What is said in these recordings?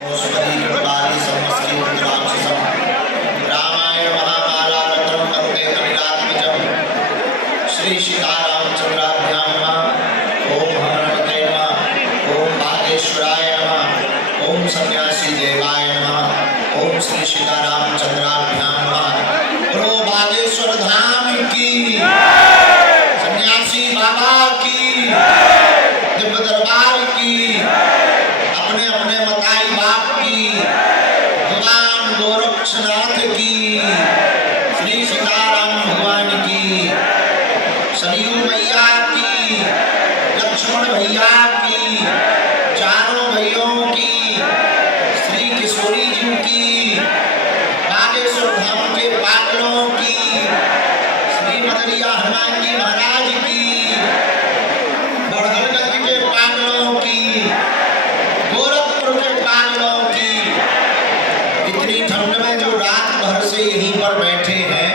रामायण महामाला रत्नम वंदे कविरात्मजं श्री सीतारामचंद्राभ्यां नमः। ओम हनुमते नमः। ओम बागेश्वराय नमः। ओम सन्यासी देवाय नमः। ओम श्री सीतारामचंद्राभ्यां नमः। बोलो बागेश्वर धाम की, सन्यासी बाबा की, दिव्य दरबार की, अपने अपने मताई बाप की, भगवान गोरक्षनाथ की, श्री सीताराम भगवान की, सरयू मैया की, लक्ष्मण भैया की, चारों भैयों की, श्री किशोरी जी की, बागेश्वर धाम के पागलों की, श्री मदरिया हनुमान जी महाराज की, बड़हलगंज के पागलों की, गोरखपुर के पागलों की। इतनी ठंड में जो रात भर से यहीं पर बैठे हैं,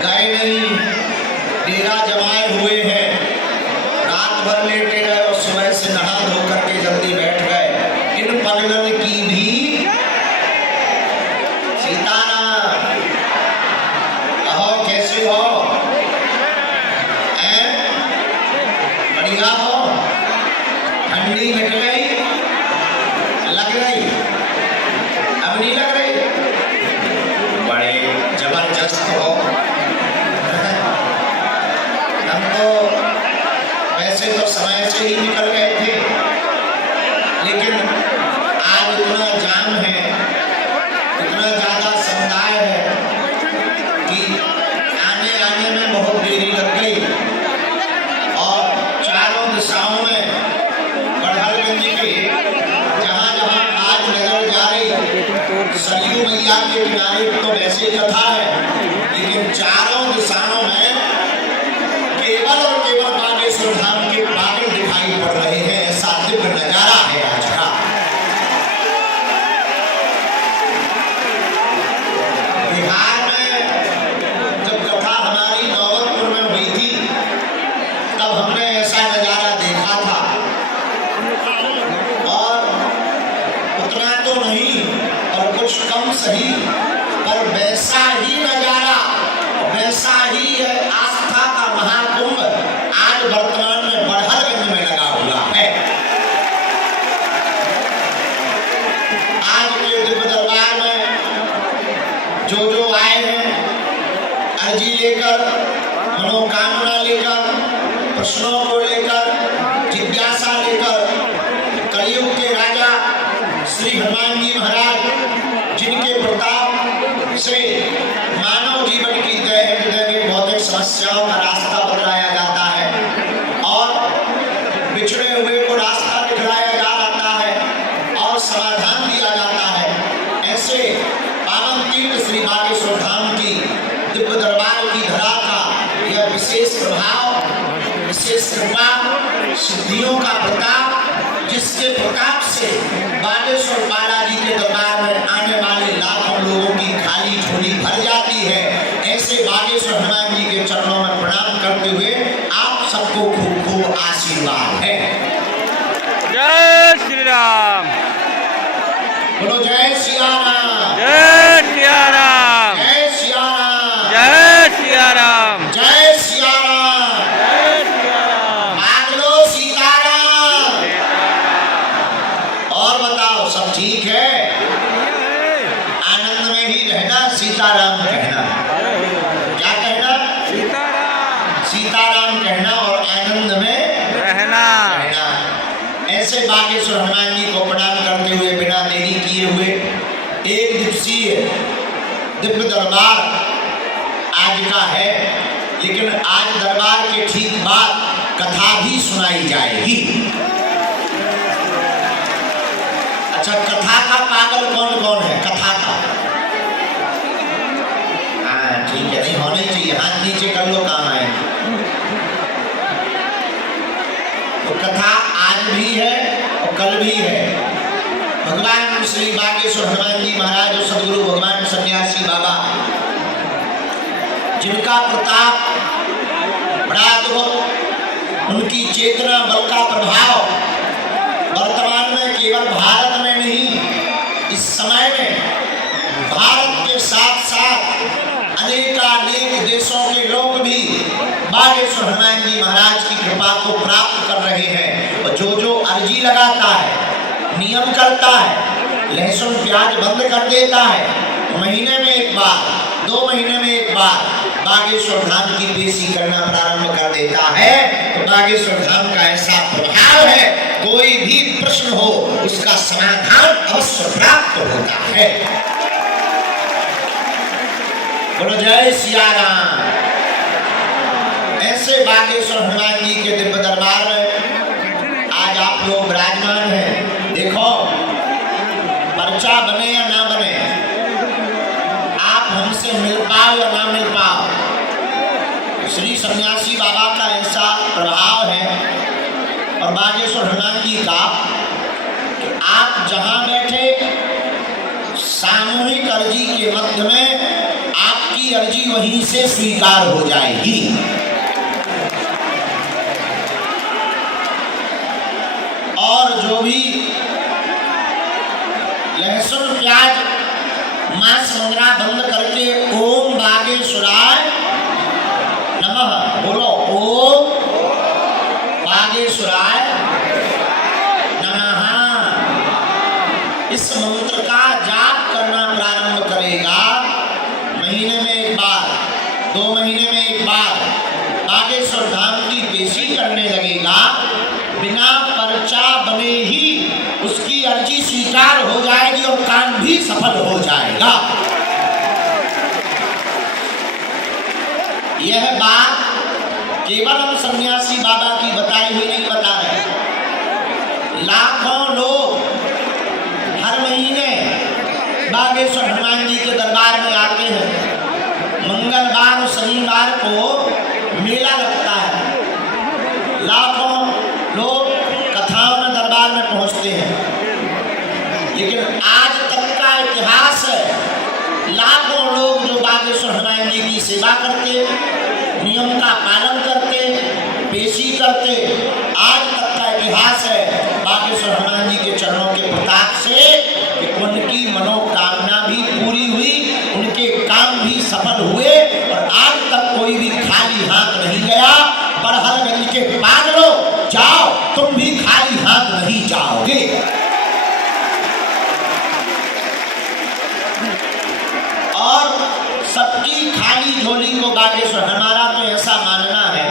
गए नहीं, डेरा जमाए हुए हैं, रात भर लेटे रहे और सुबह से नहा धो करके जल्दी बैठ गए, इन पागलों की भी सीताराम। कहो कैसे हो? बढ़िया हो? ठंडी मिट गई? लग रही? अब नहीं लग रही? बड़े जबरदस्त हो। हम तो वैसे तो समय से ही निकल गए थे, लेकिन आज इतना जाम है, इतना ज्यादा समुदाय है कि आने आने में बहुत देरी लग गई। और चारों दिशाओं में बड़हलगंज के जहाँ जहाँ आज नजर जा रही सरयू मैया के किनारे तो वैसे कथा है, लेकिन चारों दिशाओं में केवल और केवल बागेश्वर धाम के पागल दिखाई पड़ रहे हैं। ऐसा दिव्य नजारा है आज का। बिहार में जब कथा हमारी नौबतपुर में हुई थी, तब हमने ऐसा नजारा देखा था। और उतना तो नहीं और कुछ कम सही, पर वैसा ही नजारा, वैसा ही है आस्था का महाकुंभ आज वर्तमान में बड़हलगंज में लगा हुआ है। आज के दिव्य दरबार में जो आए हैं, अर्जी लेकर, मनोकामना लेकर, प्रश्नों को लेकर, जिज्ञासा लेकर, कलयुग के राजा श्री हनुमान जी महाराज, जिनके प्रताप से मानव जीवन की दैहिक भौतिक समस्याओं का रास्ता बतलाया जाता है और बिछड़े हुए को रास्ता दिखलाया जाता है और समाधान दिया जाता है। ऐसे पावन तीर्थ श्री बागेश्वर धाम की दिव्य दरबार की धरा का यह विशेष प्रभाव, विशेष कृपा, सिद्धियों का प्रताप, जिसके प्रताप से बागेश्वर बालाजी के दरबार में आने वाले लाखों लोगों की खाली झोली भर जाती है। ऐसे बागेश्वर हनुमान जी के चरणों में प्रणाम करते हुए आप सबको खूब खूब आशीर्वाद है। जय श्री राम। बोलो जय सिया राम। जय सिया राम। जय सिया राम। जय सिया राम। जय सिया राम। जय सिया राम। मांगलो सीताराम। और बताओ सब ठीक है? आनंद में ही रहना, सीताराम कहना। क्या कहना? सीताराम। सीताराम कहना और आनंद में रहना। ऐसे बागेश्वर हनुमान जी को प्रणाम करते हुए बिना देरी किए हुए एक दिवसीय दिव्य दरबार आज का है, लेकिन आज दरबार के ठीक बाद कथा भी सुनाई जाएगी। अच्छा, कथा का पागल कौन कौन है? कथा का? हाँ ठीक है, नहीं होने चाहिए, हाथ नीचे कर लो, काम आए। तो कथा आज भी है और कल भी है। भगवान श्री बागेश्वर हनुमान जी महाराज और सदगुरु भगवान सन्यासी बाबा, जिनका प्रताप बड़ा अद्भुत, उनकी चेतना बल का प्रभाव वर्तमान में केवल भारत में नहीं लगाता है, नियम करता है, लहसुन प्याज बंद कर देता है, महीने में एक बार 2 महीने में एक बार बागेश्वर धाम की पेशी करना प्रारंभ कर देता है, तो बागेश्वर धाम का ऐसा प्रभाव है, कोई भी प्रश्न हो उसका समाधान अवश्य प्राप्त होता है। बोलो जय सिया राम। ऐसे बागेश्वर हनुमान जी के दिव्य दरबार में आज आप लोग विराजमान हैं। देखो, पर्चा बने या ना बने, आप हमसे मिल पाओ या ना मिल पाओ, श्री सन्यासी बाबा का ऐसा प्रभाव है और बागेश्वर हनुमान जी का कि आप जहां बैठे सामूहिक अर्जी के मध्य में आपकी अर्जी वहीं से स्वीकार हो जाएगी। और जो भी लहसुन प्याज मांस मंगरा बंद करके ओम बागेश्वराय नमः बोलो, ओम बागेश्वराय नमः, इस मंत्र का जाप करना प्रारंभ करेगा, महीने में एक बार 2 महीने में एक बार बागेश्वर धाम की पेशी करने लगेगा, बिना पर्चा बने ही उसकी अर्जी स्वीकार हो जाएगी और काम भी सफल हो जाएगा। यह बात केवल हम सन्यासी बाबा की बताई हुई नहीं बता रहे, लाखों लोग हर महीने बागेश्वर हनुमान जी के दरबार में आते हैं। मंगलवार और शनिवार को मेला लगता है, लाखों लोग कथाओं में दरबार में पहुंचते हैं, लेकिन आज तक का इतिहास है, लाखों लोग जो बागेश्वर हनुमान जी की सेवा करते, नियम का पालन करते, पेशी करते, आज तक का इतिहास है बागेश्वर हनुमान जी के चरणों के प्रताप से कि उनकी मनोकामना भी पूरी हुई, उनके काम भी सफल हुए और आज तक कोई भी खाली हाथ नहीं गया। बड़हलगंज के पागलों, जाओ, तुम भी खाली हाथ नहीं जाओगे। और सबकी खाली झोली को बागेश्वर, हमारा तो ऐसा मानना है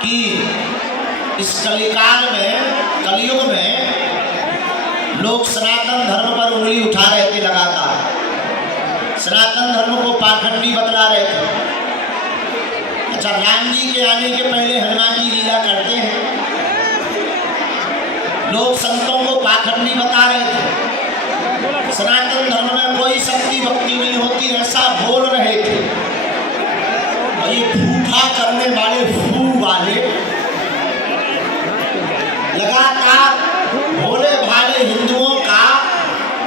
कि इस कलिकाल में, कलयुग में लोग सनातन धर्म पर उंगली उठा रहे थे लगातार, सनातन धर्म को पाखंडी बतला रहे थे। अच्छा, राम जी के आने के पहले हनुमान जी लीला करते हैं, लोग संतों को पाखंडी बता रहे थे, सनातन धर्म में कोई शक्ति भक्ति नहीं होती, ऐसा बोल रहे थे। और ये फूफा करने वाले, फू वाले लगातार भोले भाले हिंदुओं का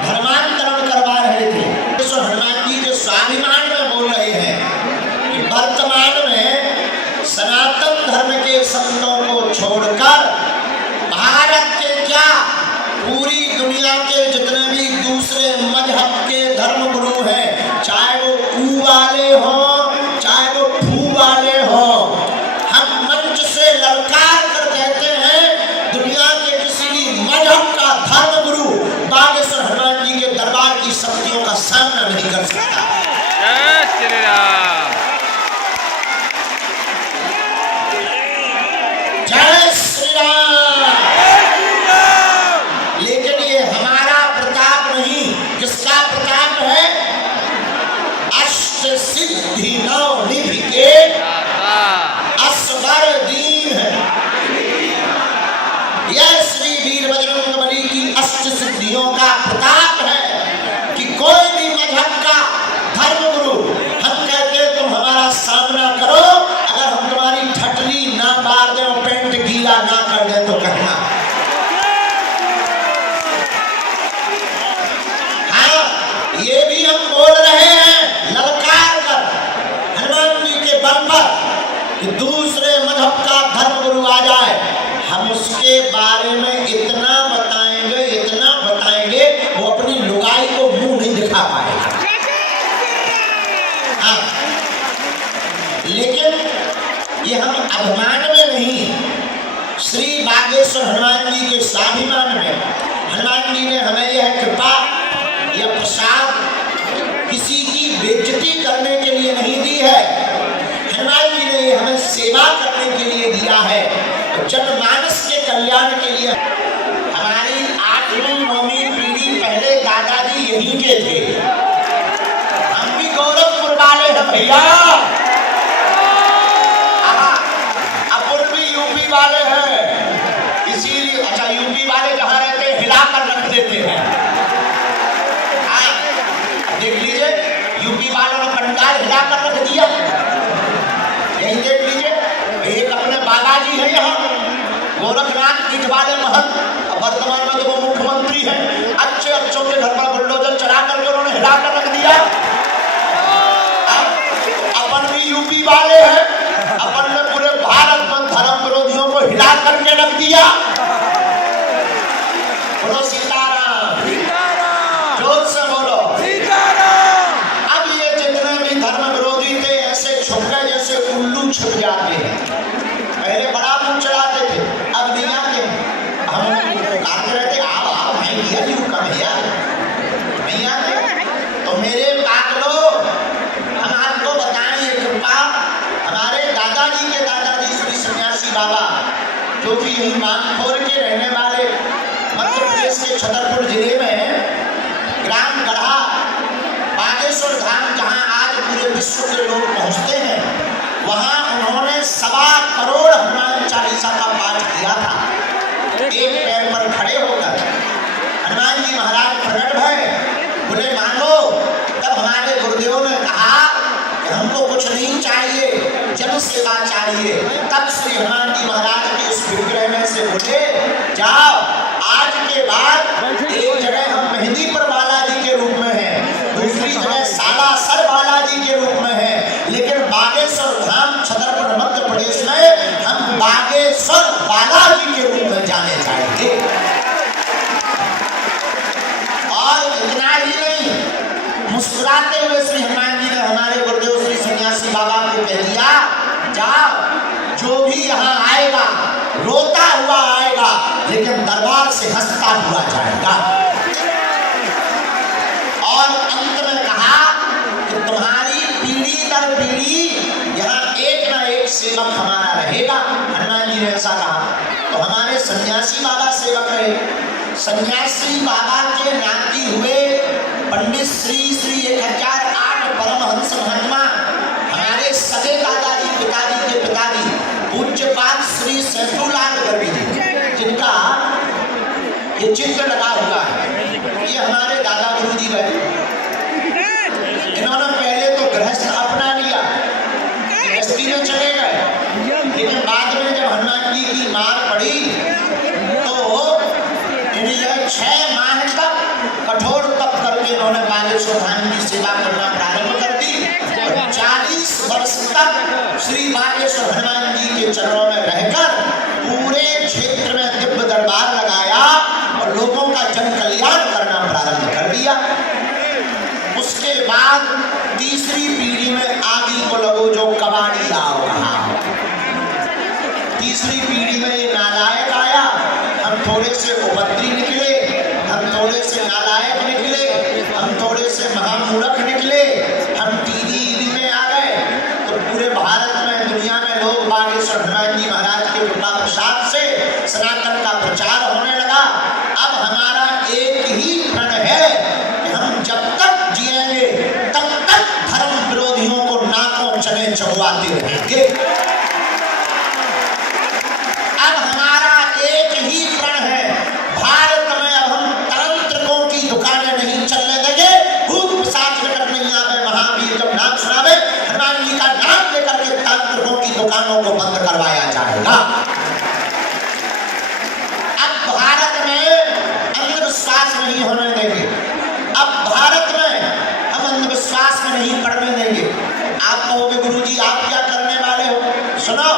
धर्मांतरण करवा रहे थे। तो हनुमान जी के स्वाभिमान में बोल रहे हैं कि वर्तमान में सनातन धर्म के संतों को छोड़कर भारत के क्या, पूरी दुनिया के जितने भी दूसरे मजहब के धर्म गुरु हैं, चाहे वो ऊ वाले हो, चाहे वो फू वाले हो, हम मंच से ललकार कर कहते हैं, दुनिया के किसी भी मजहब का धर्म गुरु बागेश्वर हनुमान जी के दरबार की शक्तियों का सामना नहीं कर सकता। जय श्री राम। जय श्री राम। लेकिन ये हमारा प्रताप नहीं, किसका प्रताप है? अष्ट सिद्धि नौ निधि के असबर दीन है। यह श्री वीर बजरंगबली की अष्ट सिद्धियों का प्रताप है कि कोई भी मजहब का धर्म गुरु, हम कहते हैं तुम हमारा सामना करो, अगर हम तुम्हारी ठटली ना मार दें और पेंट गीला ना कर दें तो कहना। हाँ, ये भी हम बोल रहे हैं ललकार कर हनुमान जी के बल पर कि दूसरे मजहब का धर्म गुरु आ जाए, हम उसके बारे में इतना बताएंगे वो अपनी लुगाई को मुंह नहीं दिखा पाएगा। हाँ, लेकिन ये हम अभिमान में नहीं, श्री बागेश्वर बागेश्वर हनुमान जी के स्वाभिमान में हनुमान जी ने हमें यह कृपा, यह प्रसाद किसी की बेइज्जती करने के लिए नहीं दी है। हनुमान जी ने हमें सेवा करने के लिए दिया है, जनमानस के कल्याण के लिए। हमारी 8वीं 9वीं पीढ़ी पहले दादाजी यहीं के थे। हम भी गोरखपुर वाले हैं भैया, अपन भी यूपी वाले हैं। इसीलिए अच्छा, यूपी वाले जहाँ रहते हैं हिला कर रख देते हैं। देख लीजिए, यूपी वालों ने पंडाल हिला कर रख दिया। यही देख लीजिए, एक अपने बालाजी है यहाँ गोरखनाथ पीठ वाले महंत, वर्तमान में तो वो मुख्यमंत्री हैं। अच्छे अच्छों के घर पर बुलडोजर चला करके उन्होंने हिला कर रख दिया। अपन भी यूपी वाले हैं, अपन ने पूरे भारत में धर्म विरोधियों को हिला करके रख दिया। बोलो सीताराम, जोर से बोलो सीताराम। अब ये जितने भी धर्म विरोधी थे ऐसे छुप गए जैसे उल्लू छुप जाते हैं। पहले बड़ा मुंह चलाते थे, अब नहीं आते। हम पुकारते रहते, आओ आओ भाई भैया जी का भैया नहीं आते। तो मेरे पागलो, हम आपको बताएं कृपा, हमारे दादाजी के दादाजी श्री सन्यासी बाबा, जो कि यही मानखोर के रहने वाले मध्य प्रदेश के छतरपुर जिले में ग्राम गढ़ा बागेश्वर धाम, जहाँ आज पूरे विश्व के लोग पहुँचते हैं, वहाँ उन्होंने 1.25 करोड़ हनुमान चालीसा का पाठ किया था। एक पैर पर खड़े होकर हनुमान जी महाराज प्रकट भय, बोले मांगो। तब हमारे गुरुदेव ने कहा कि हमको कुछ नहीं चाहिए, जन सेवा चाहिए। तब श्री हनुमान जी महाराज के उस विग्रह में से बोले, जाओ आज के बाद एक जगह हम मेहंदीपुर बालाजी के रूप में हैं, दूसरी जगह सालासर बालाजी के रूप में हैं, लेकिन बागेश्वर धाम छतरपुर मध्य प्रदेश में हम बागेश्वर बालाजी के रूप में जाने जाएंगे। और इतना ही नहीं, मुस्कुराते हुए श्री हनुमान जी ने हमारे गुरुदेव श्री सन्यासी बाबा को कह दिया, जाओ जो भी यहाँ आएगा रोता हुआ आएगा, लेकिन दरबार से हंसता हुआ जाएगा। और अंत में कहा कि तुम्हारी पीढ़ी दर पीढ़ी यहाँ एक ना एक सेवक हमारा रहेगा। हनुमान जी ने ऐसा कहा। तो हमारे सन्यासी बाबा सेवक रहे। सन्यासी बाबा के नाती हुए पंडित श्री 1008 परमहंस महात्मा, हमारे सगे दादाजी पिताजी के पिताजी पूज्यपाद श्री सैफुल्लाह गढ़वी जी, जिनका ये चित्र लगा हुआ है, ये हमारे दादा गुरु जी गए। इन्होंने पहले तो गृहस्थ अपना लिया, गृहस्थी में चले गए, लेकिन बाद में जब हनुमान जी की मार पड़ी तो इन्हें 6 माह तक कठोर तप करके इन्होंने बागेश्वर धाम की सेवा करना प्रारंभ कर दी। और 40 वर्ष तक श्री बागेश्वर हनुमान जी के चरणों में रहकर पूरे क्षेत्र में दिव्य दरबार लगाया और लोगों का जन कल्याण करना प्रारंभ कर दिया। उसके बाद तीसरी पीढ़ी में आगे को लगो जो कबाड़ी आओ कहा। तीसरी पीढ़ी में ये नालायक आया, हम थोड़े से उपद्री निकले, हम थोड़े से नालायक निकले, हम थोड़े से महामूर्ख निकले, हम टीवी में आ गए। तो पूरे भारत में दुनिया में लोग बागेश्वर हनुमान जी महाराज के कृपा प्रसाद से सनातन का प्रचार होने लगा। अब हमारा एक ही प्रण है कि हम जब तक जिएंगे तब तक धर्म विरोधियों को नाकों चने चढ़वाते रहेंगे। अब हमारा एक ही प्रण है, भारत में अब हम तांत्रिकों की दुकानें नहीं चलने देंगे। भूत पिशाच निकट नहीं आवे, महावीर जब नाम सुनावे हनुमान जी का नाम लेकर के तांत्रिकों की दुकानों को बंद करवाया जाएगा। अब भारत में अंधविश्वास नहीं होने देंगे। अब भारत में हम अंधविश्वास में नहीं पड़ने देंगे। आप कहोगे गुरुजी आप क्या करने वाले हो? सुनो,